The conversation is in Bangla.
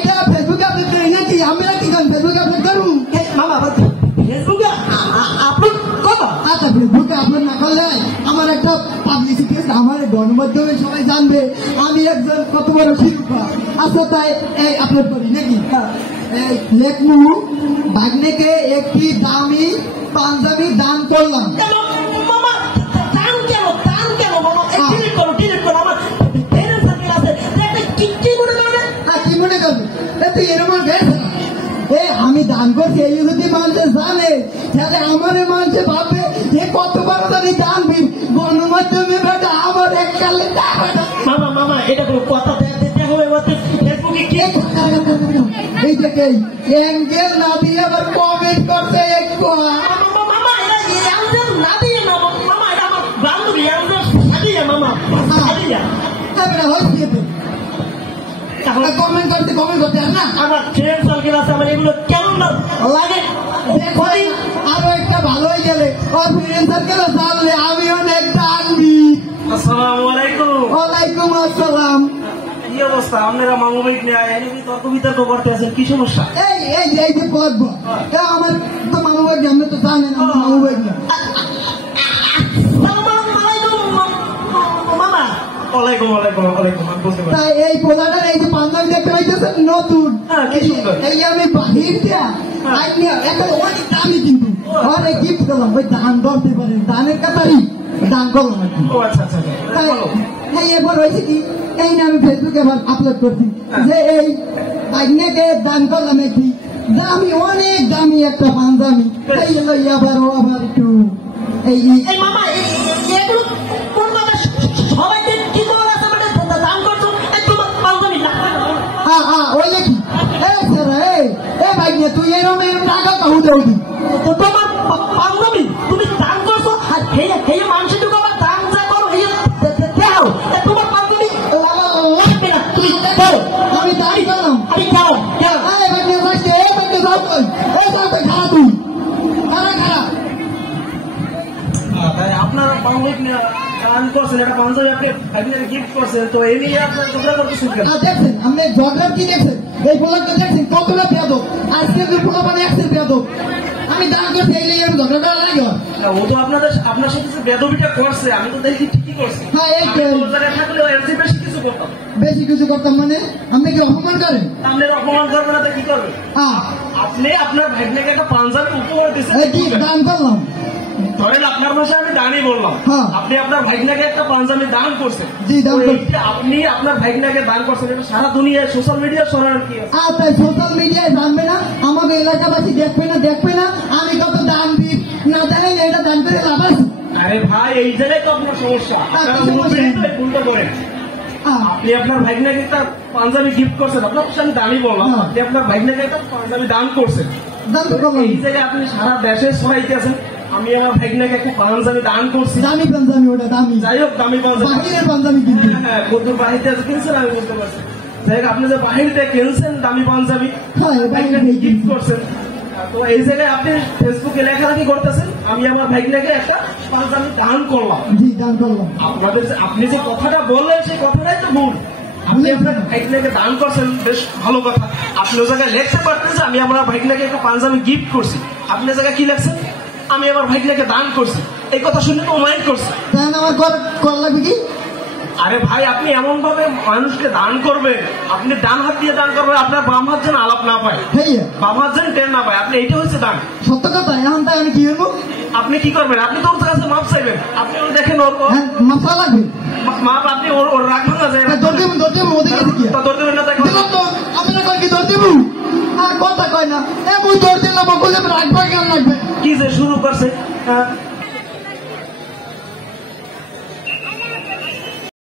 এইটা ফেসবুকে আপলোড করি নাকি? আমি নাকি ফেসবুকে আপলোড করবো? মামা ফেসবুকে আপলোড করো? আচ্ছা, ফেসবুকে আপলোড না করলে আমার একটা পাবলিসিটি আছে, আমার গণমাধ্যমে সবাই জানবে আমি একজন কত বড় শিল্পা। আচ্ছা, তাই এই আপলোড করি নাকি? এই লেখমু ভাগ্নেকে একটি দামি পাঞ্জাবি দান করলাম। মামা দান কেন মামা? ডিলিট করো আমার ফ্রেন্ড সার্কেল আছে, কি মনে করবে? কি মনে করবে? তুই এরকম বেশ আমি দান করছি এই যদি মানুষে জানে, তাহলে আমার মানুষে ভাববে যে কত বড় জানি দানবি গণমাধ্যমে বেটা আমার এককালে। মামা এটা কোনো কথা দেখতে হবে? ফেসবুকে কি এই দেখে অ্যাঙ্গেল না দিয়ে আবার কমেন্ট করতে একটু। মামা এটা অ্যাঙ্গেল না দিয়ে না মামা, এটা আমার বান্ধবী অ্যাঙ্গেল না দিয়ে মামা তারপরে হচ্ছে কমেন্ট করতে আর না আমার ফ্রেন্ড সার্কেল আছে, আমার এগুলো কেমন লাগে? আরো একটা ভালো হয়ে গেলে ফ্রেন্ড সার্কেল জানলে আমি অনেক দানবি। আসসালামু আলাইকুম। ওয়ালাইকুম আসসালাম। কি অবস্থা? আপনারা মামু ভাই নিয়ে তর্ক বিতর্ক করতে আছেন, কি সমস্যা? এই যে পড়বো আমার তো মামু ভাই, আপনি তো জানেন আমার মামু ভাই না। তাই এই পোলাটার এই যে পাঞ্জাবি দেখতে পাইতেছেন নতুন, এই আমি বাহির দিয়া অনেক দামি কিন্তু অনেক গিফট করলাম। ওই দান করতে পারেন, দানের কাতারি দান করলাম আর কি। তাই এবার হয়েছে কি, এই না আমি ফেসবুকে আবার আপলোড করছি যে এই ভাগ্নেকে দান করলাম একটি দামি, অনেক দামি একটা পাঞ্জাবি। এই হলো আবার একটু এই মামা এগুলো কোন কথা সবাইকে কি করে আছে মানে দান করছো? তোমার পাঞ্জাবি না ওই নাকি? ভাগ্নে তুই এরকম টাকা কাহু দেবি? তোমার পাঞ্জাবি তুমি দান করছো, আর খেয়ে মানুষের ঢুকে আবার দান যা করো দেখাও। তোমার পাঞ্জাবি লাগবে না, তুমি দেখো আমি দান করলাম। আমি খাও ভাগ্নে ভাগ্নে যাও কই, খারাপ তুই খারাপ। আপনার পাঞ্জাবি দান করছেন, একটা পাঞ্জাবি আপনি গিফট করছেন, তো এই নিয়ে আপনার ঝগড়া করতে শুনবেন? দেখছেন আপনি ঝগড়া কি দেখছেন? এই পোলাকে দেখছেন কতটা বেয়াদব, আজকে পোলা মানে একশো বেয়াদব। আমি দান করছি এই নিয়ে ঝগড়াটা লাগে। ও তো আপনার সাথে যে বেদবিটা করছে, আমি তো দেখি ঠিকই করছি। হ্যাঁ, এই থাকলেও বেশি কিছু করতাম। বেশি কিছু করতাম মানে আপনি কি অপমান করেন? আপনি অপমান করবেন না তো কি করবেন? আপনি আপনার ভাগ্নেকে একটা পাঞ্জাবি উপহার দিচ্ছেন, দান করলাম। ধরেন আপনার ভাষায় আমি দানই বললাম, আপনি আপনার ভাগ্নাকে একটা পাঞ্জাবি দান করছেন। আপনি আপনার ভাগ্নাকে দান করছেন, এটা সারা দুনিয়ায় সোশ্যাল মিডিয়া ছড়ানোর কি আছে? তাই সোশ্যাল মিডিয়ায় জানবে না, আমাকে এলাকাবাসী দেখবে না আমি কত দান দিই না জানেন, এটা দান করে লাভ আছে? আরে ভাই এই জায়গায় তো আপনার সমস্যা, ভুলটা করেন। আপনি আপনার ভাগ্নাকে একটা পাঞ্জাবি গিফট করছেন, আপনার আমি দানই বললাম, আপনি আপনার ভাগ্নাকে একটা পাঞ্জাবি দান করছেন। এই জায়গায় আপনি সারা দেশে ছড়াইতে আছেন আমি আমার ভাগ্নাকে একটা পাঞ্জাবি দান করছি। দামি পাঞ্জাবি, ওটা দামি, যাই হোক দামি পাঞ্জাবি কিন্তু কদ্দুর বাহির থেকে কিনছেন আমি বলতে পারছি। যাই হোক আপনি যে বাহির থেকে কিনছেন দামি পাঞ্জাবি গিফট করছেন, তো এই জায়গায় আপনি ফেসবুকে লেখালেখি করতেছেন আমি আমার ভাগ্নাকে একটা পাঞ্জাবি দান করলাম। আপনি যে কথাটা বললেন সেই কথাটাই তো ভুল। আপনি আপনার ভাগ্নাকে দান করছেন, বেশ ভালো কথা। আপনি ওই জায়গায় লিখতে পারতেন যে আমি আমার ভাগ্নাকে একটা পাঞ্জাবি গিফট করছি, আপনি জায়গায় কি লিখছেন আমি আমার ভাগ্নাকে দান করছি। এই কথা শুনে তো মাইন্ড করছে। আমার করা লাগবে কি? আরে ভাই আপনি এমন ভাবে মানুষকে দান করবেন, আপনি ডান হাত দিয়ে দান করবেন, আপনার বাম হাত যেন আলাপ না পায়, বাম হাত যেন টেন না পায়, আপনি এইটা হচ্ছে দান। সত্য কথা। এখন তাই আমি কি করবো? আপনি কি করবেন? আপনি তো ওর কাছে মাপ চাইবেন, আপনি ওর দেখেন ওর মাপ লাগবে, মাপ আপনি ওর রাখবেন না, দৌড় দেবো ওদের কাছে কি দৌড় দেবেন না? আপনারা কয় কি দৌড় দেবো? আর কথা কয় না, দৌড় দিলাম রাখবে কেন লাগবে? কি যে শুরু করছে।